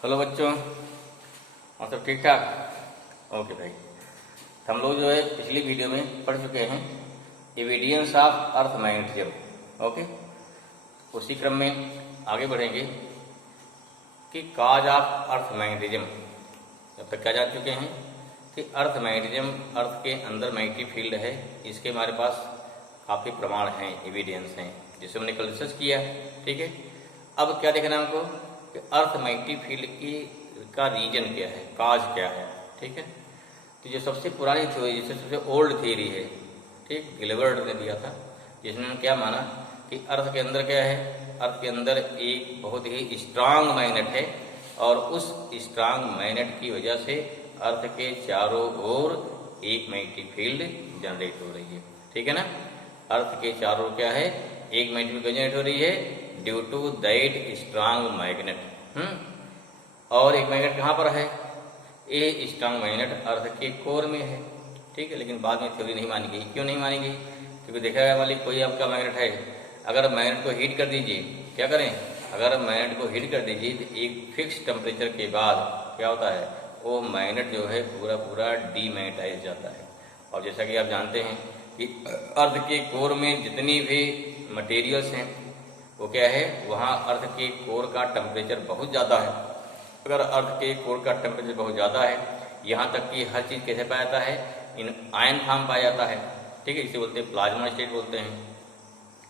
Hello बच्चों, और सब ठीक ठाक? ओके भाई, हम लोग जो है पिछली वीडियो में पढ़ चुके हैं evidence of earth magnetism. Okay, उसी क्रम में आगे बढ़ेंगे कि काज ऑफ अर्थ मैग्नेटिज्म। अब तक क्या जान चुके हैं कि अर्थ मैग्नेटिज्म, अर्थ के अंदर मैग्नेटिक फील्ड है, इसके हमारे पास काफ़ी प्रमाण हैं, एविडेंस हैं, जिसे हमने कल डिस्कस किया। ठीक है, अब क्या देखना है हमको कि अर्थ मैग्नेटिक फील्ड की का रीजन क्या है, काज क्या है। ठीक है, तो जो सबसे पुरानी थ्योरी, जिससे सबसे ओल्ड थ्योरी है, ठीक, गिलबर्ट ने दिया था, जिसने क्या माना कि अर्थ के अंदर क्या है, अर्थ के अंदर एक बहुत ही स्ट्रांग मैग्नेट है और उस स्ट्रांग मैग्नेट की वजह से अर्थ के चारों ओर एक मैग्नेटिक फील्ड जनरेट हो रही है। ठीक है ना, अर्थ के चारों ओर क्या है, एक मैग्नेटिक फील्ड जनरेट हो रही है due to that strong magnet. और एक मैग्नेट कहाँ पर है, ये स्ट्रांग मैग्नेट अर्थ के कोर में है। ठीक है, लेकिन बाद में थ्योरी नहीं मानी गई। क्यों नहीं मानी गई? क्योंकि देखा गया मालिक कोई आपका मैग्नेट है, अगर मैग्नेट को हीट कर दीजिए, क्या करें, अगर मैग्नेट को हीट कर दीजिए तो एक फिक्स टेम्परेचर के बाद क्या होता है, वो मैग्नेट जो है पूरा पूरा डीमैग्नेटाइज जाता है। और जैसा कि आप जानते हैं कि अर्थ के कोर में जितनी भी मटेरियल्स हैं वो क्या है, वहाँ अर्थ के कोर का टेम्परेचर बहुत ज़्यादा है। अगर अर्थ के कोर का टेम्परेचर बहुत ज़्यादा है, यहाँ तक कि हर चीज़ कैसे पाया जाता है, इन आयन फॉर्म पाया जाता है। ठीक है, इसे बोलते हैं प्लाज्मा स्टेट बोलते हैं,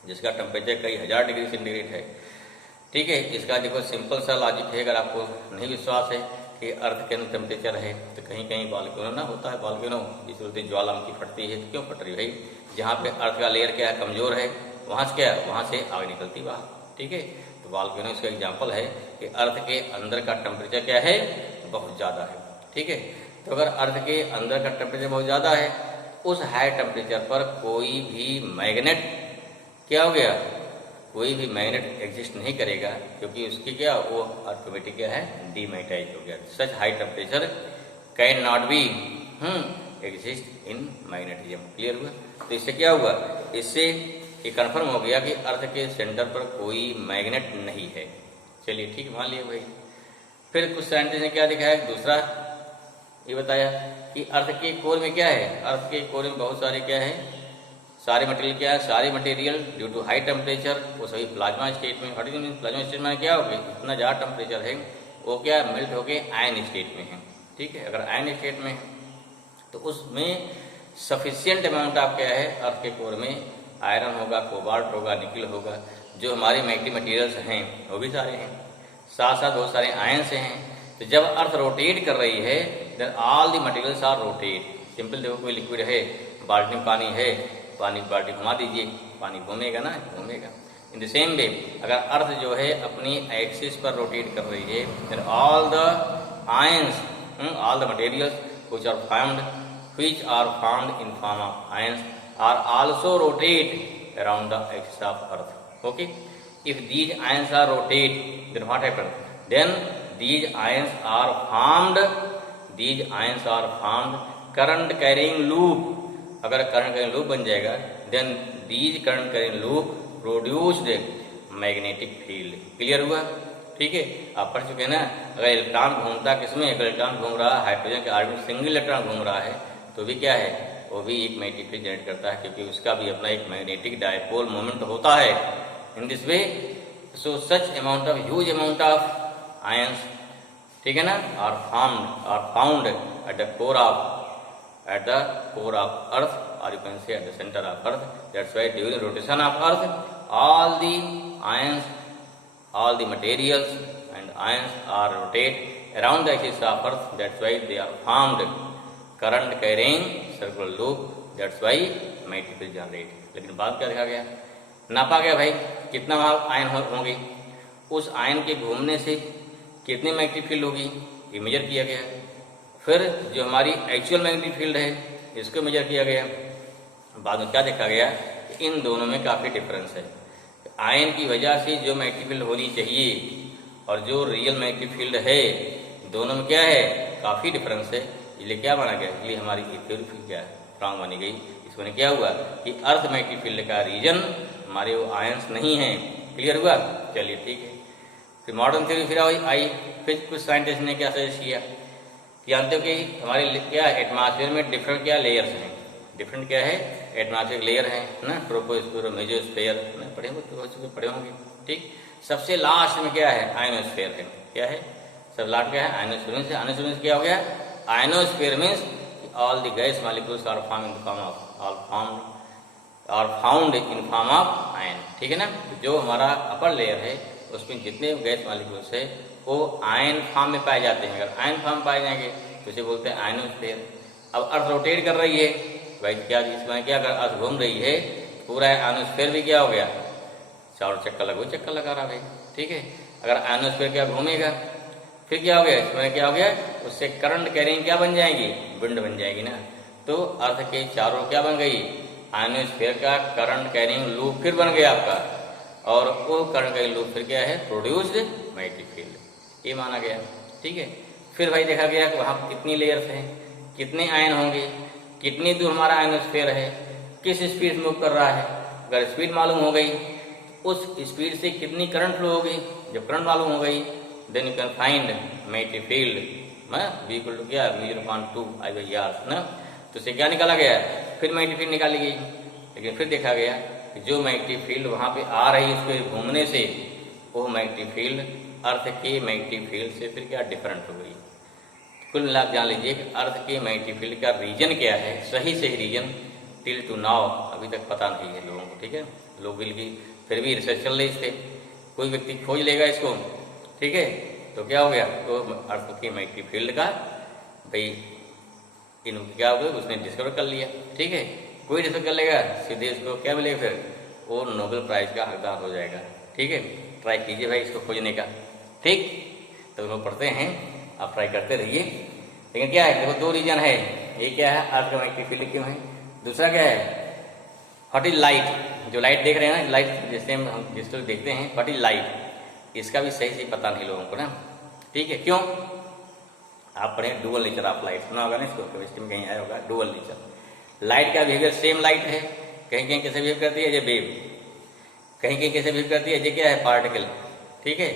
जिसका टेम्परेचर कई हज़ार डिग्री सेंटीग्रेड है। ठीक है, इसका देखो सिंपल सा लॉजिक है, अगर आपको नहीं विश्वास है कि अर्थ के अंदर टेम्परेचर है तो कहीं कहीं वॉल्केनो ना होता है, वॉल्केनो जिसे बोलते हैं ज्वालामुखी फटती है, तो क्यों फट रही है भाई, जहाँ पे अर्थ का लेयर क्या है, कमजोर है, वहाँ से क्या है, वहाँ से आग निकलती बाहर। ठीक है, तो वॉल्केनो इसका एग्जाम्पल है कि अर्थ के अंदर का टेम्परेचर क्या है, बहुत ज़्यादा है। ठीक है, तो अगर अर्थ के अंदर का टेम्परेचर बहुत ज़्यादा है, उस हाई टेम्परेचर पर कोई भी मैग्नेट क्या हो गया, कोई भी मैग्नेट एग्जिस्ट नहीं करेगा, क्योंकि उसकी क्या, वो ऑटोमेटिक क्या है, डीमैग्नेटाइज हो गया। सच high temperature can not be exist in magnetism. Clear हुआ? तो इससे क्या हुआ, इससे ये कन्फर्म हो गया कि अर्थ के सेंटर पर कोई मैग्नेट नहीं है। चलिए ठीक, मान लिया भाई। फिर कुछ साइंटिस्ट ने क्या दिखाया, दूसरा ये बताया कि अर्थ के कोर में क्या है, अर्थ के कोर में बहुत सारे क्या है, सारे मटेरियल क्या है, सारे material due to high temperature वो सभी प्लाज्मा स्टेट में। प्लाज्मा स्टेट में क्या हो गया, इतना ज़्यादा टेम्परेचर है, वो क्या मेल्ट होके आयन स्टेट में है। ठीक है, अगर आयन स्टेट में है तो उसमें सफिशियंट अमाउंट ऑफ क्या है, अर्थ के कोर में आयरन होगा, कोबाल्ट होगा, निकल होगा, जो हमारे मैग्नेटिक मटेरियल्स हैं वो भी सारे हैं, साथ साथ बहुत सारे आयन्स हैं। तो जब अर्थ रोटेट कर रही है, then all the materials are rotate. Simple देखो, कोई लिक्विड है, बाल्टी में पानी है, पानी बाल्टी घुमा दीजिए, पानी घूमेगा ना, घूमेगा। इन द सेम वे अगर अर्थ जो है अपनी एक्सिस पर रोटेट कर रही है, then all the ions, all the materials which are formed in form of ions are also rotate around the axis of earth. Okay, if these ions are rotate, then what happens, then these ions are formed current carrying loop. अगर current carrying loop बन जाएगा, then these current carrying loop produced magnetic field. Clear हुआ? ठीक है, आप पढ़ चुके हैं ना, अगर इलेक्ट्रॉन घूमता किसमें, अगर इलेक्ट्रॉन घूम रहा है हाइड्रोजन के ऑर्बिट, सिंगल इलेक्ट्रॉन घूम रहा है, तो भी क्या है, वो भी एक मैग्नेटिक फील्ड जनरेट करता है, क्योंकि उसका भी अपना एक मैग्नेटिक डायपोल मोमेंट होता है। In this way, so such amount of huge amount of ions, ठीक है ना, are found at the core of earth, और you can say at the centre of earth. That's why during rotation of earth all the ions, all the materials and ions are rotate around the axis of earth. That's why they are formed current carrying circular loop. That's why magnetic field generate. लेकिन बात क्या देखा गया, नापा गया भाई कितना ion होंगे, उस आयन के घूमने से कितनी मैग्नेटिक फील्ड होगी, ये मेजर किया गया। फिर जो हमारी एक्चुअल मैग्नेटिक फील्ड है, इसको मेजर किया गया। बाद में क्या देखा गया, इन दोनों में काफ़ी डिफरेंस है। आयन की वजह से जो मैग्नेटिक फील्ड होनी चाहिए और जो रियल मैग्नेटिक फील्ड है, दोनों में क्या है, काफ़ी डिफरेंस है। इसलिए क्या माना गया, इसलिए हमारी थ्योरी क्या है, स्ट्रांग मानी गई। इसमें क्या हुआ कि अर्थ मैग्नेटिक फील्ड का रीजन हमारे वो आयंस नहीं है। क्लियर हुआ? चलिए ठीक है। फिर मॉडर्न थ्योरी फिर आई। फिर कुछ साइंटिस्ट ने क्या सजेस्ट किया कि जानते हो कि हमारे क्या एटमॉस्फेयर में डिफरेंट क्या लेयर्स हैं, डिफरेंट क्या है एटमॉस्फेयर लेयर है ना, ट्रोपोस्फीयर और मेसोस्फीयर पढ़े होंगे। ठीक, सबसे लास्ट में क्या है आयनोस्फीयर है, क्या है सब लास्ट क्या है आयनोस्फीयर। आयनोस्फीयर क्या हो गया, ionosphere means all the gas molecules are found in the form of found in form of ion. ठीक है ना, जो हमारा अपर लेयर है उसमें जितने गैस मॉलिक्यूल्स है वो आयन फॉर्म में पाए जाते हैं। अगर आयन फॉर्म पाए जाएंगे तो इसे बोलते हैं आयनोस्फीयर। अब अर्थ रोटेट कर रही है भाई, क्या इसमें क्या अगर अर्थ घूम रही है पूरा आयनोस्फीयर भी क्या हो गया चारों चक्कर लगा रहा भाई। ठीक है, अगर आयनोस्फीयर क्या घूमेगा फिर क्या हो गया इसमें क्या हो गया, उससे करंट कैरिंग क्या बन जाएगी, विंड बन जाएगी ना। तो अर्थ के चारों क्या बन गई, आयनोस्फीयर का करंट कैरिंग लूप फिर बन गया आपका, और वो करंट कैरिंग लूप फिर क्या है प्रोड्यूस्ड मैग्नेटिक फील्ड, ये माना गया। ठीक है, फिर भाई देखा गया कि वहाँ कितनी लेयर्स हैं, कितने आयन होंगे, कितनी दूर हमारा आयनोस्फीयर है, किस स्पीड से मूव कर रहा है। अगर स्पीड मालूम हो गई तो उस स्पीड से कितनी करंट फ्लो होगी, जब करंट मालूम हो गई then you can find magnetic field V equal to क्या V0.2 I/R ना। तो इससे क्या निकाला गया, फिर मैग्नेटिक फील्ड निकाली गई। लेकिन फिर देखा गया कि जो मैग्नेटिक फील्ड वहाँ पे आ रही उसके घूमने से वो मैग्नेटिक फील्ड अर्थ के मैग्नेटिक फील्ड से फिर क्या डिफरेंट हो गई। कुल मिलाकर जान लीजिए कि अर्थ के मैग्नेटिक फील्ड का रीजन क्या है, सही रीजन टिल टू नाउ अभी तक पता नहीं है लोगों को। ठीक है, लोग भी फिर भी रिसर्च चल रही है इस पर, कोई व्यक्ति खोज लेगा इसको। ठीक है, तो क्या हो गया, तो अर्थ के मैग्नेटिक फील्ड का भाई इन क्या हो गया उसने डिस्कवर कर लिया। ठीक है, कोई डिस्कवर कर लेगा सीधे उसको क्या मिलेगा, फिर वो नोबेल प्राइज का हकदार हो जाएगा। ठीक है, ट्राई कीजिए भाई इसको खोजने का। ठीक, तो लोग पढ़ते हैं, आप ट्राई करते रहिए। लेकिन क्या है देखो दो रीजन है, ये क्या है अर्थ का मैग्नेटिक फील्ड क्यों है, दूसरा क्या है व्हाट इज लाइट, जो लाइट देख रहे हैं ना, लाइट जैसे हम जिसको देखते हैं व्हाट इज लाइट, इसका भी सही पता नहीं लोगों को ना। ठीक है, क्यों, आप पढ़े डुअल नेचर ऑफ लाइट, सुना होगा ना इसको, केमिस्ट्री में कहीं आया होगा डुअल नेचर। लाइट का बिहेवियर सेम लाइट है, कहीं कहीं कैसे बिहेव करती है ये वेव, कहीं कहीं कैसे बिहेव करती है ये क्या है पार्टिकल। ठीक है,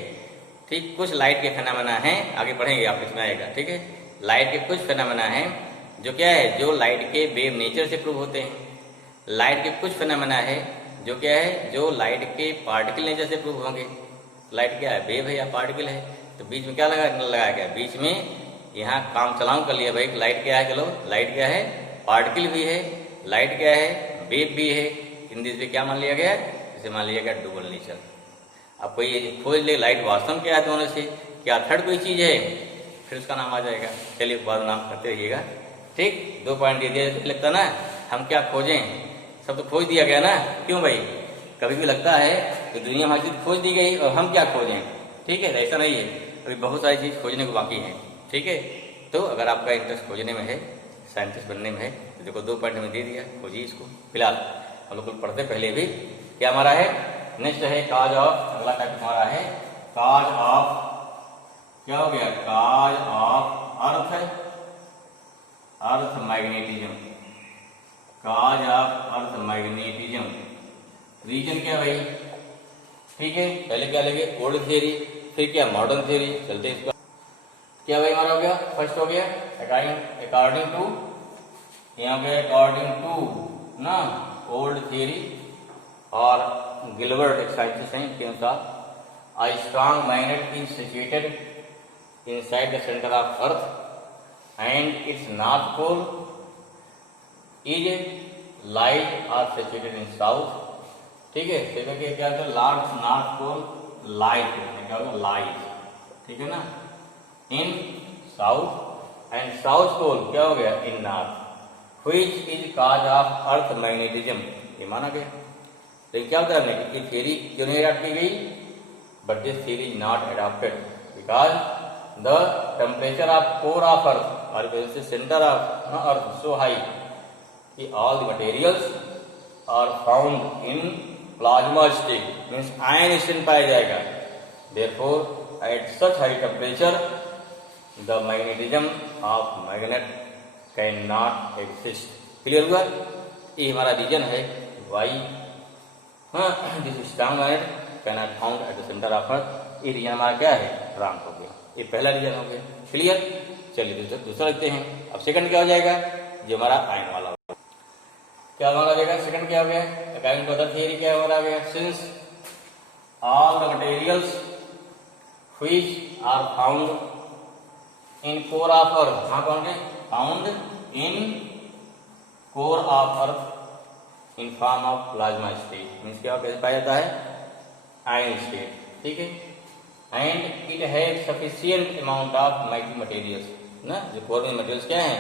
ठीक, कुछ लाइट के फेनामेना हैं, आगे पढ़ेंगे आप इसमें आएगा। ठीक है, लाइट के कुछ फेनामेना हैं जो क्या है, जो लाइट के वेव नेचर से प्रूव होते हैं। लाइट के कुछ फेनामेना है जो क्या है, जो लाइट के पार्टिकल नेचर से प्रूव होंगे। लाइट क्या है, वेव है या पार्टिकल है, तो बीच में क्या लगाया गया, बीच में यहाँ काम चलाऊ कर लिया भाई, लाइट क्या है, चलो लाइट क्या है पार्टिकल भी है, लाइट क्या है वेव भी है, हिंदी से क्या मान लिया गया, इसे मान लिया गया डुअल नेचर। अब कोई खोज ले लाइट वास्तव क्या है दोनों से, क्या थर्ड कोई चीज है, फिर उसका नाम आ जाएगा। चलिए बाद नाम करते रहिएगा। ठीक, 2 पॉइंट दे दिया लगता ना हम क्या खोजें, सब तो खोज दिया गया ना, क्यों भाई, कभी भी लगता है कि दुनिया हमारी चीज खोज दी गई और हम क्या खोजें। ठीक है, ऐसा नहीं है, अभी बहुत सारी चीज खोजने को बाकी है। ठीक है, तो अगर आपका इंटरेस्ट खोजने में है, साइंटिस्ट बनने में है, तो देखो 2 पॉइंट में दे दिया, खोजिए इसको। फिलहाल हम लोग पढ़ते पहले भी क्या हमारा है, नेक्स्ट है काज ऑफ, अगला टॉपिक हमारा है काज ऑफ, क्या हो गया, cause of earth magnetism, cause of earth magnetism. Reason क्या भाई, ठीक है, पहले क्या लेंगे ओल्ड थियरी, फिर क्या मॉडर्न थियरी, चलते इसका क्या भाई हमारा हो गया, फर्स्ट हो गया अकॉर्डिंग टू, यहाँ पे अकॉर्डिंग टू ना ओल्ड थियरी और गिलबर्ट एक साइंटिस्ट हैं के अनुसार a strong magnet is situated inside the center of earth and its north pole is light or situated in south। ठीक है, क्या होता है लार्ज नॉर्थ पोल लाइट, क्या होगा लाइट, ठीक है ना, in south and south pole क्या हो गया in north, which is cause of earth magnetism, ये माना गया। लेकिन क्या होता है कि थियरी क्यों नहीं अडॉप्ट की गई, but this theory is not adopted because the temperature of core of earth और centre of earth so high कि all the materials are found in plasma state, means ion state पाया जाएगा। Therefore at such high temperature the magnetism of magnet can not exist. Clear हुआ, ये हमारा reason है why this strong magnet can not found at the centre of earth ये reason हमारा क्या है, रॉन्ग हो गया। ये पहला रीजन हो गया। क्लियर। चलिए दूसरा लिखते हैं। अब सेकंड क्या हो जाएगा, जो हमारा आयन वाला होगा। क्या हमारा हो जाएगा, सेकंड क्या हो गया, अकॉर्डिंग टू अदर थियरी क्या हमारा आ गया, since all the materials which are found in core of earth, हाँ कौन है, found in core of earth in form of plasma state, means क्या कैसे पाया जाता है, आयन स्टेट, ठीक है। And it has sufficient amount of mighty materials ना, जो कोर में मटेरियल्स क्या है,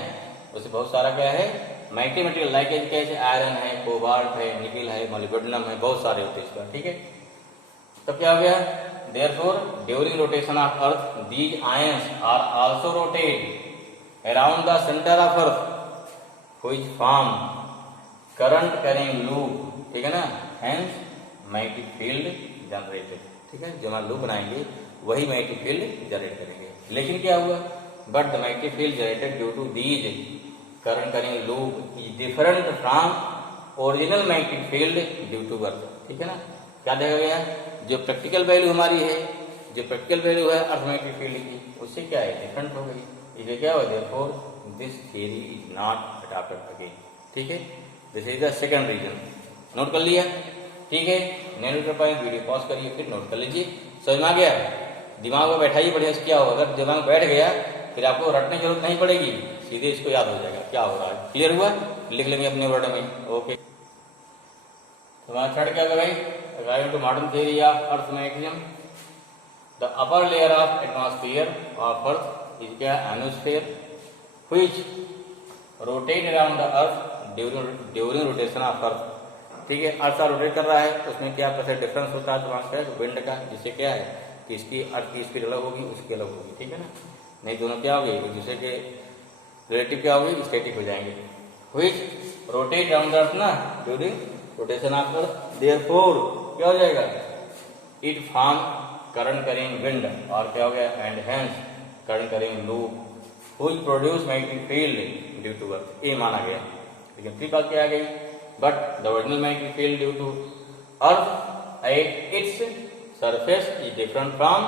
उससे बहुत सारा क्या है, माइटी मटेरियल लाइक कैसे आयरन है, कोबाल्ट है, निकल है, मोलिब्डेनम है, बहुत सारे होते हैं इसका, ठीक है। तो क्या हो गया, therefore during rotation of earth these ions are also rotate around the centre of earth which form current carrying loop, ठीक है ना, हेंस मैग्नेटिक फील्ड जनरेटेड, ठीक है। जो हम लूप बनाएंगे वही मैग्नेटिक फील्ड जनरेट करेंगे। लेकिन क्या हुआ, but the magnetic field generated due to these current carrying loop is different from original magnetic field due to earth, ठीक है ना। क्या देखा गया, जो प्रैक्टिकल वैल्यू हमारी है, जो प्रैक्टिकल वैल्यू है अर्थ मैग्नेटिक फील्ड की, उससे क्या है, डिफरेंट हो गई। इसलिए क्या हुआ, therefore this theory is not adopted again, ठीक है। This is the second reason. Note कर लिया, ठीक है। नहीं नोट कर पाए वीडियो पॉज करिए, फिर नोट कर लीजिए। समझ में आ गया, दिमाग में बैठाइए बढ़िया से। क्या होगा, अगर दिमाग में बैठ गया फिर आपको रटने की जरूरत नहीं पड़ेगी, सीधे इसको याद हो जाएगा क्या हो रहा है। क्लियर हुआ, लिख लेंगे अपने वर्ड में, ओके। तो हमारा थर्ड क्या होगा भाई, according to modern theory of earth magnetism the upper layer of atmosphere of earth is क्या, ionosphere which rotate around the earth during rotation of earth, ठीक है। अर्थ का रोटेट कर रहा है, उसमें क्या प्रेशर डिफरेंस होता है एटमॉस्फेयर विंड का, जिससे क्या है कि इसकी अर्थ की स्पीड अलग होगी, उसकी अलग होगी, ठीक है ना। नहीं दोनों क्या होगी, एक दूसरे के रिलेटिव क्या होगी, स्टैटिक हो जाएंगे। Which rotate around the earth ना during rotation of earth, therefore क्या हो जाएगा, it form current carrying wind, और क्या हो गया, and hence current carrying loop which produce magnetic field due to earth, ये माना गया। लेकिन फिर बात क्या आ गई, but the original magnetic field due to earth at its surface is different from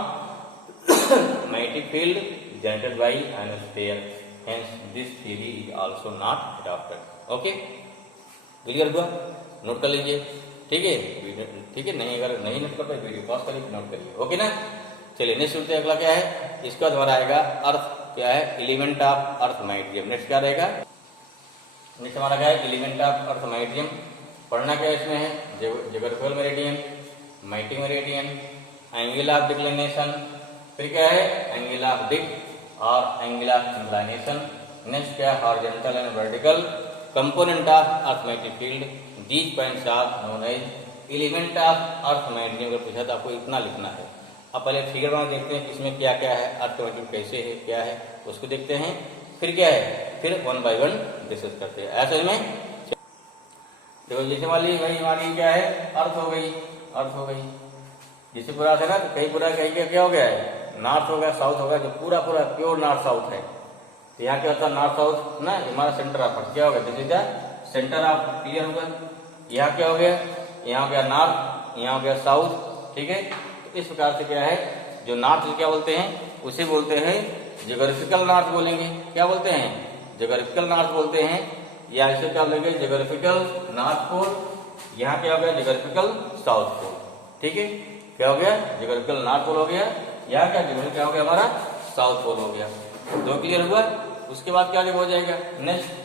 magnetic field generated by ionosphere, hence this theory is also not adopted, okay। Clear हुआ, note कर लीजिए, ठीक है, ठीक है। नहीं अगर नहीं नोट कर पाए वीडियो पॉज करिए, नोट करिए, ओके ना। चलिए नेक्स्ट सुनते हैं, अगला क्या है, इसके बाद हमारा आएगा अर्थ क्या है, element of earth magnetism. Next क्या रहेगा, नेक्स्ट हमारा क्या है, एलिमेंट ऑफ अर्थ मैग्नेटिज्म। पढ़ना क्या इसमें है, geographical meridian, magnetic meridian, angle of declination, फिर क्या है एंगल ऑफ डिप और एंगल ऑफ इंक्लिनेशन। नेक्स्ट क्या है, horizontal and vertical component of earth magnetic field, these points are known as element of earth magnetism. अगर पूछा तो आपको इतना लिखना है। अब पहले फिगर बना देखते हैं इसमें क्या क्या है, अर्थ मैग्नेटिज्म कैसे है, क्या है उसको देखते हैं, फिर क्या है, फिर वन बाय वन डिस्कस करते हैं। ऐसे में देखो, जैसे वाली भाई हमारी क्या है, अर्थ हो गई, अर्थ हो गई, जिसे पूरा था ना, कहीं पूरा कहीं क्या हो गया है, नॉर्थ हो गया, साउथ हो गया, जो पूरा पूरा प्योर नॉर्थ साउथ है। तो यहाँ क्या होता है, नॉर्थ साउथ ना, हमारा सेंटर ऑफ अर्थ क्या हो गया, this is the centre of, clear होगा। यहाँ क्या हो गया, यहाँ हो गया नॉर्थ, यहाँ हो गया साउथ, ठीक है। तो इस प्रकार से क्या है, जो नॉर्थ क्या बोलते हैं, उसे बोलते हैं ज्योग्राफिकल नॉर्थ बोलेंगे। क्या बोलते हैं, ज्योग्राफिकल नॉर्थ बोलते हैं, या इसे क्या बोलेंगे, ज्योग्राफिकल नॉर्थ पोल। यहाँ क्या हो गया, ज्योग्राफिकल साउथ पोल, ठीक है। क्या हो गया, ज्योग्राफिकल नॉर्थ पोल हो गया, यहाँ क्या हो गया हमारा, साउथ पोल हो गया। दो क्लियर हुआ। उसके बाद क्या हो जाएगा, नेक्स्ट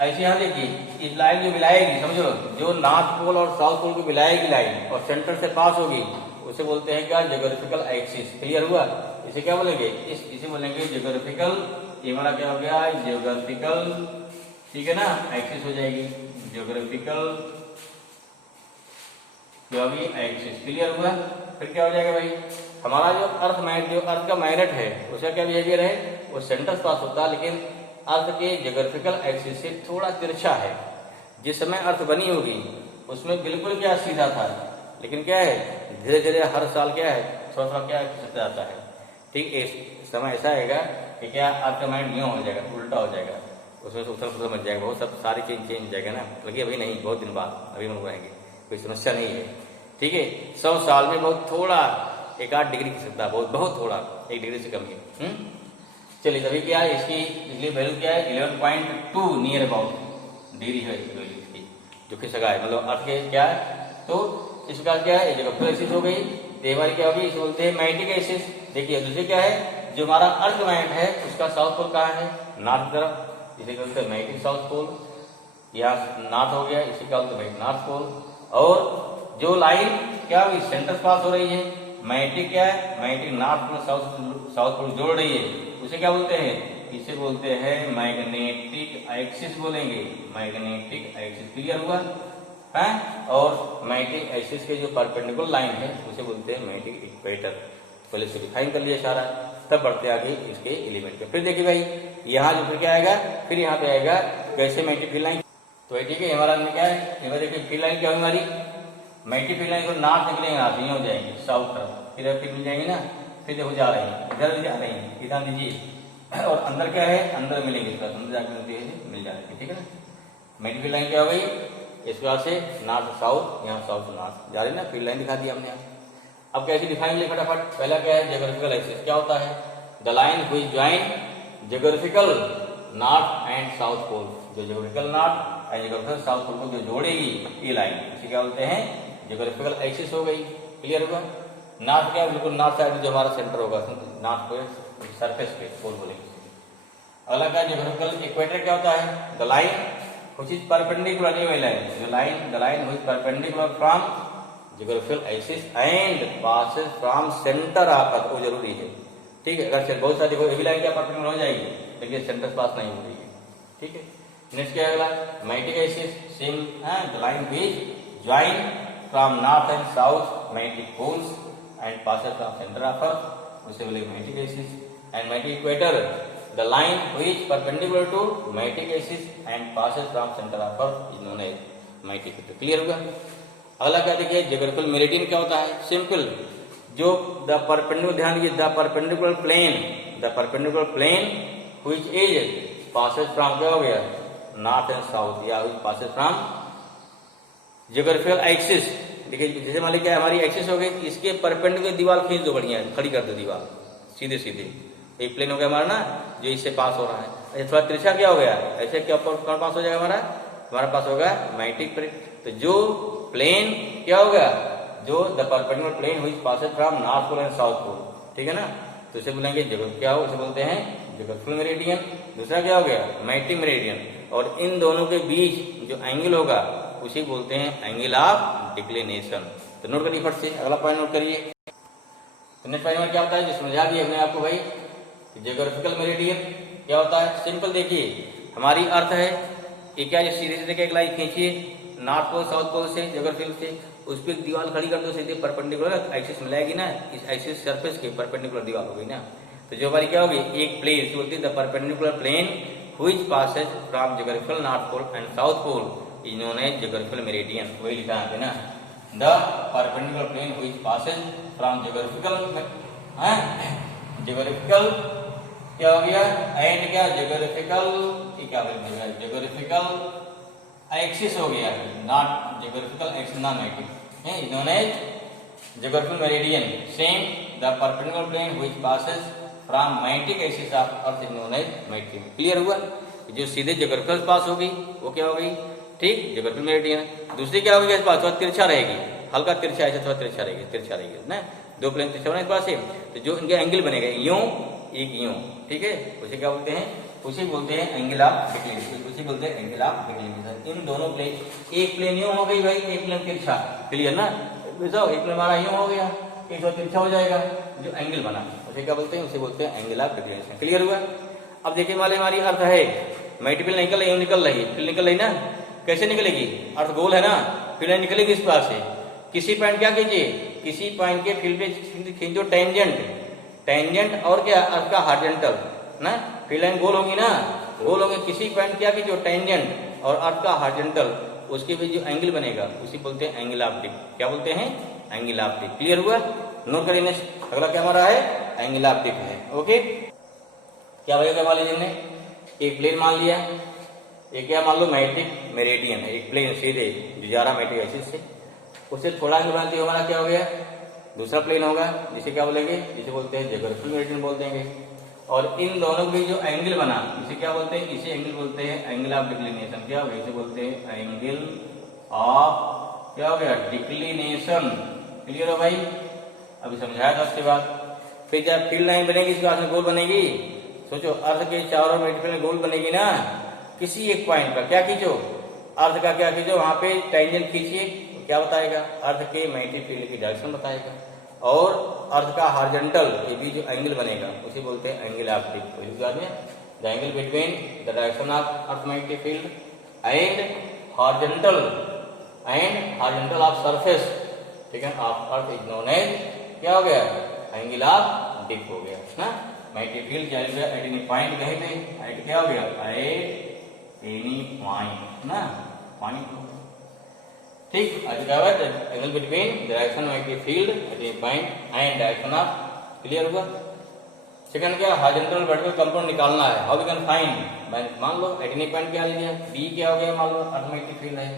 ऐसे यहाँ देखिए, इस लाइन जो मिलाएगी, समझो, जो नॉर्थ पोल और साउथ पोल को मिलाएगी लाइन और सेंटर से पास होगी, उसे बोलते हैं क्या, ज्योग्राफिकल एक्सिस। क्लियर हुआ। इसे क्या बोलेंगे, इसे बोलेंगे ज्योग्राफिकल, ये हमारा क्या हो गया, ज्योग्राफिकल, ठीक है ना, एक्सिस हो जाएगी, ज्योग्राफिकल जो अभी एक्सिस। क्लियर हुआ। फिर क्या हो जाएगा भाई, हमारा जो अर्थ का मैग्नेट है, उसका क्या बिहेवियर है, वो सेंटर पास होता है, लेकिन अर्थ के ज्योग्राफिकल एक्सिस से थोड़ा तिरछा है। जिस समय अर्थ बनी होगी उसमें बिल्कुल क्या सीधा था, लेकिन क्या है, धीरे धीरे हर साल क्या है, थोड़ा थोड़ा क्या खिसकता जाता है, ठीक। इस समय ऐसा आएगा कि क्या अर्थ का मैग्नेट यूं हो जाएगा, उल्टा हो जाएगा, उसमें से उथल पुथल मच जाएगा, बहुत सब सारी चीज चेंज हो जाएगा ना। लगे अभी नहीं, बहुत दिन बाद अभी हम रहेंगे, कोई समस्या नहीं है, ठीक है। 100 साल में बहुत थोड़ा एक आध डिग्री खिसकता है, बहुत बहुत थोड़ा, 1 डिग्री से कम ही। चलिए तभी क्या है, इसकी इसलिए वैल्यू क्या है 11.2 नियर अबाउट डिग्री है वैल्यू इसकी जो खिसका है, मतलब अर्थ के क्या है। तो इस प्रकार क्या है, जियोग्राफिकल एक्सिस हो गई, तो हमारी क्या होगी, इसे बोलते हैं मैग्नेटिक एक्सिस। देखिए दूसरी क्या है, जो हमारा अर्थ मैग्नेट है उसका साउथ पोल कहाँ है, नॉर्थ तरफ, इसे बोलते हैं मैग्नेटिक साउथ पोल। यहाँ नॉर्थ हो गया, इसे क्या बोलते हैं नॉर्थ पोल। और जो लाइन क्या हुई सेंटर पास हो रही है, मैग्नेटिक क्या है, magnetic north pole south pole जोड़ रही है, उसे क्या बोलते हैं, इसे बोलते हैं मैग्नेटिक एक्सिस बोलेंगे, मैग्नेटिक एक्सिस। क्लियर हुआ है। और मैग्नेटिक एक्सिस के जो परपेंडिकुलर लाइन है उसे बोलते हैं मैग्नेटिक इक्वेटर। पहले से डिफाइन कर लिया सारा, तब बढ़ते आगे इसके एलिमेंट पे। फिर देखिए भाई यहाँ जो फिर क्या आएगा, फिर यहाँ पे आएगा कैसे मैग्नेटिक फील्ड लाइन। तो ठीक है, हमारा क्या है, देखिए फील्ड लाइन क्या हुई हमारी, मैग्नेटिक फील्ड लाइन को नॉर्थ निकलेंगे, यहाँ से हो जाएंगे साउथ तरफ, फिर मिल जाएंगे ना, फिर देखो जा रहे हैं इधर जा रहे हैं, इधर दीजिए। और अंदर क्या है, अंदर मिलेंगे, अंदर जाकर मिल जाएंगे, ठीक है ना। मैग्नेटिक फील्ड लाइन क्या हो गई, इस प्रकार से नॉर्थ साउथ, यहाँ साउथ नॉर्थ जा रही ना, फील्ड लाइन दिखा दी हमने यहाँ। अब कैसे डिफाइन ले फटाफट। पहला क्या है, जियोग्राफिकल एक्सिस क्या होता है, the line which join geographical north and south pole, जो geographical north and geographical south pole को जो जोड़ेगी ये लाइन, इसे क्या बोलते हैं, जियोग्राफिकल एक्सिस हो गई। क्लियर हुआ। नॉर्थ क्या, बिल्कुल नॉर्थ साइड जो हमारा सेंटर होगा, नॉर्थ पे सरफेस पे पोल बोलेंगे। अगला क्या, जियोग्राफिकल इक्वेटर क्या होता है, the line which is perpendicular line, the line which is perpendicular from geographical axis and passes from center of earth, वो जरूरी है, ठीक है। अगर बहुत सारी देखो ये लाइन क्या परपेंडिकुलर हो जाएगी, लेकिन सेंटर पास नहीं हो रही है, ठीक है। नेक्स्ट क्या अगला, मैग्नेटिक एक्सिस सेम है, the line which join from north and south magnetic poles and passes from center of earth, उसे बोलेंगे magnetic axis. And magnetic equator, the line which perpendicular to magnetic axis and passes from center of earth is known as magnetic equator। Clear होगा। अगला क्या देखिए, geographical meridian क्या होता है, simple, जो द परपेंडिकुलर, ध्यान दीजिए, the perpendicular plane which is passes from क्या हो गया, नॉर्थ एंड साउथ, या which passes from geographical axis. देखिए जैसे मान लीजिए हमारी एक्सिस हो गई, इसके परपेंडिकुलर दीवार खींच दो, बढ़िया खड़ी कर दो दीवार, सीधे सीधे एक प्लेन हो गया हमारा ना, जो इससे पास हो रहा है। अच्छा थोड़ा तिरछा क्या हो गया, ऐसे क्या कौन पास हो जाएगा हमारा पास होगा मैग्नेटिक प्लेन। तो जो प्लेन क्या हो गया, जो the perpendicular plane which passes from north pole and south pole, ठीक है ना, तो इसे बोलेंगे क्या हो, उसे बोलते हैं जियोग्राफिकल मेरिडियन। दूसरा क्या हो गया, मैग्नेटिक मेरिडियन। और इन दोनों के बीच जो एंगल होगा उसे बोलते हैं एंगल ऑफ डिक्लिनेशन। तो नोट करिए फट से, अगला पॉइंट नोट करिए। तो नेक्स्ट पॉइंट में क्या होता है, जो समझा दिया हमने आपको भाई, जियोग्राफिकल मेरिडियन क्या होता है, सिंपल देखिए, हमारी अर्थ है ये क्या, सीधे सीधे एक लाइन खींचिए नॉर्थ पोल साउथ पोल से, जियोग्राफिकल से, उस पर दीवार खड़ी कर दो सीधे, परपेंडिकुलर एक्सिस मिलाएगी ना, इस एक्सिस सरफेस के परपेंडिकुलर दीवार हो गई ना। तो जो हमारी क्या होगी, एक प्लेन बोलती है the perpendicular plane which passes from geographical north pole and south pole is known as geographical meridian. वही लिखा है ना, the perpendicular plane which passes from geographical क्या हो गया, एंड क्या जियोग्राफिकल, क्या बोलेंगे, जियोग्राफिकल एक्सिस हो गया, not geographical axis non magnetic है, known as geographical meridian. Same the perpendicular plane which passes from magnetic axis of earth is known as magnetic. Clear हुआ। जो सीधे जियोग्राफिकल पास होगी वो क्या हो गई, ठीक, जियोग्राफिकल मेरिडियन। दूसरी क्या होगी, इस पास थोड़ा तिरछा रहेगी, हल्का तिरछा, ऐसे थोड़ा तिरछा रहेगी ना, दो प्लेन तिरछा बना इस पास से, तो जो इनके एंगल बनेगा यूं एक यूं, ठीक है, उसे क्या बोलते हैं, उसे बोलते हैं एंगल ऑफ डिक्लिनेशन, उसे बोलते हैं एंगल ऑफ डिक्लिनेशन। इन दोनों प्लेन, एक प्लेन यूं हो गई भाई, एक प्लेन तिरछा, क्लियर ना, एक प्लेन हमारा यूं हो गया, एक तो तिरछा हो जाएगा, जो एंगल बना उसे क्या बोलते हैं, उसे बोलते हैं एंगल ऑफ डिक्लिनेशन। क्लियर हुआ। अब देखिए वाले हमारी अर्थ है मल्टीपल निकल रही, निकल रही ना, कैसे निकलेगी, अर्थ गोल है ना, फिर निकलेगी इस पास से, किसी पॉइंट क्या कीजिए, किसी पॉइंट के फील्ड पे खींचो टेंजेंट और क्या अर्थ का हॉरिजॉन्टल ना, फील्ड लाइन गोल होगी ना, गोल होगी, किसी पॉइंट क्या कीजिए टेंजेंट और अर्थ का हॉरिजॉन्टल, उसके बीच जो एंगल बनेगा उसी बोलते हैं एंगल ऑफ डिक। क्या बोलते हैं, एंगल ऑफ डिक। क्लियर हुआ। नोट करिए नेक्स्ट, अगला क्या हमारा है, एंगल ऑफ डिक है। ओके, क्या भैया क्या मान लीजिए हमने, एक प्लेन मान लिया, एक क्या मान लो मैग्नेटिक मेरिडियन है, एक प्लेन सीधे जो जा रहा मैग्नेटिक एक्सिस से, उससे थोड़ा एंगल बनाती है, हमारा क्या हो गया दूसरा प्लेन होगा जिसे क्या बोलेंगे, जिसे बोलते हैं ज्योग्राफिकल मेरिडियन बोल देंगे। और इन दोनों के जो एंगल बना इसे क्या बोलते हैं, इसे एंगल बोलते हैं एंगल ऑफ डिक्लिनेशन। क्या होगा, इसे बोलते हैं एंगल ऑफ क्या हो गया, डिक्लिनेशन। क्लियर हो भाई, अभी समझाया था। उसके बाद फिर जब फील्ड लाइन बनेगी इसके बाद में गोल बनेगी। सोचो अर्थ के चारों मेरिडियन गोल बनेगी ना, किसी एक पॉइंट पर क्या खींचो, अर्थ का क्या खींचो, वहां पे टेंजेंट खींचिए, क्या बताएगा, अर्थ के मैग्नेटिक फील्ड की डायरेक्शन बताएगा। और अर्थ का हॉरिजॉन्टल ये भी जो एंगल बनेगा उसे बोलते हैं angle of declination. The angle between the direction of earth magnetic field and horizontal of surface, ठीक है, of earth is known as क्या हो गया, एंगल ऑफ डिक हो गया ना। मैग्नेटिक फील्ड जाएगा एट एनी पॉइंट, कहीं पे एट क्या हो गया, एट एनी पॉइंट ना, पॉइंट। ठीक, आज क्या हुआ, angle between direction magnetic field at any point and direction of, clear हुआ। सेकंड क्या, हॉरिजॉन्टल वर्टिकल कंपाउंड निकालना है। हाउ वी कैन फाइंड, मान लो एट एनी पॉइंट क्या लीजिए, बी क्या हो गया, मान लो अर्थ मैग्नेटिक फील्ड है,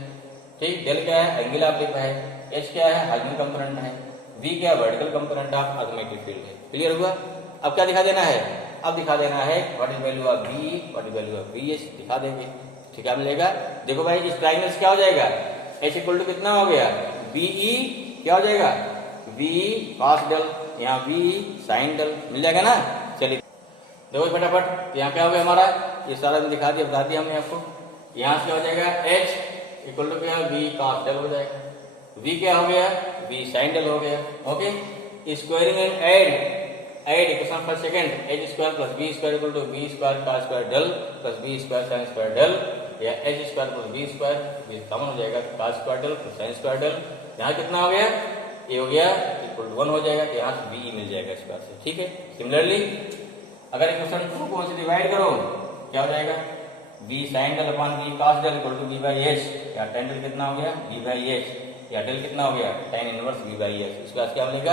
ठीक, डेल क्या है, एंगल ऑफ डिक है, एच क्या है, हॉरिजॉन्टल कंपोनेंट है, वी क्या है, vertical component of earth magnetic field है। क्लियर हुआ। अब क्या दिखा देना है, अब दिखा देना है what is value of B, what is value of V H दिखा देंगे। ठीक, क्या मिलेगा, देखो भाई इस ट्राइंगल से क्या हो जाएगा, एच इक्वल टू कितना हो गया, बीई क्या हो जाएगा, वी कॉस डेल, यहाँ वी साइन डेल मिल जाएगा ना। चलिए देखो फटाफट, यहाँ क्या हो गया हमारा, ये सारा दिखा दिया, बता दिया हमने आपको। यहाँ से क्या हो जाएगा, एच इक्वल टू क्या, वी कॉस डेल हो जाएगा, वी क्या हो गया, वी साइन डेल हो गया। Okay, squaring and add equation for second, H square plus B square equal to B square cos square del plus B square sine square del, या H square plus B square, ये common हो जाएगा, cos square del plus sine square del. यहाँ कितना हो गया, ये हो गया इक्वल टू 1 हो जाएगा, तो यहाँ से बी मिल जाएगा इस बात से। ठीक है, सिमिलरली अगर इक्वेशन 2 को से डिवाइड करो क्या हो जाएगा, B sine del upon B cos del equal to B by H, या टेन डेल कितना हो गया, बी बाई एच, या डेल कितना हो गया, tan inverse B by H. इसके बाद क्या मिलेगा,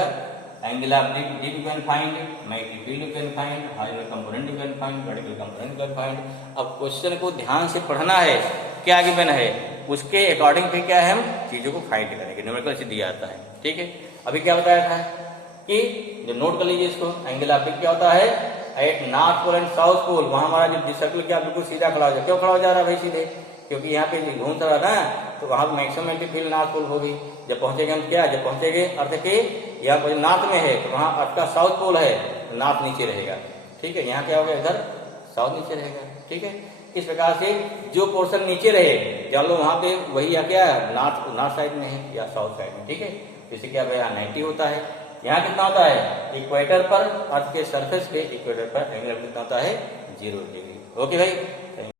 angle of dec you can find, magnetic field you can find, horizontal component you can find, vertical component you can find. अब क्वेश्चन को ध्यान से पढ़ना है, क्या गिवन है उसके अकॉर्डिंग फिर क्या है हम चीजों को फाइंड करेंगे, न्यूमेरिकल से दिया जाता है। ठीक है, अभी क्या बताया था कि जो नोट कर लीजिए इसको, एंगल ऑफ डिक क्या होता है, at north pole and south pole, वहां हमारा जो सर्कल क्या बिल्कुल सीधा खड़ा हो जाए, क्यों खड़ा हो जा रहा है भाई सीधे, क्योंकि यहाँ पे घूम रहा ना, तो वहां maximum magnetic field north pole होगी। जब पहुंचेंगे हम क्या, जब पहुंचेंगे अर्थ के यहाँ पर नॉर्थ में है, तो वहां अर्थ का साउथ पोल है, नॉर्थ नीचे रहेगा। ठीक है, यहाँ क्या होगा, इधर साउथ नीचे रहेगा। ठीक है, इस प्रकार से जो पोर्शन नीचे रहे जान लो वहां पे वही या क्या नॉर्थ साइड में है या साउथ साइड में। ठीक है, जैसे क्या भाई 90 होता है, यहाँ कितना होता है, इक्वेटर पर अर्थ के सरफेस पे इक्वेटर पर एंगल कितना होता है, 0 डिग्री। ओके भाई।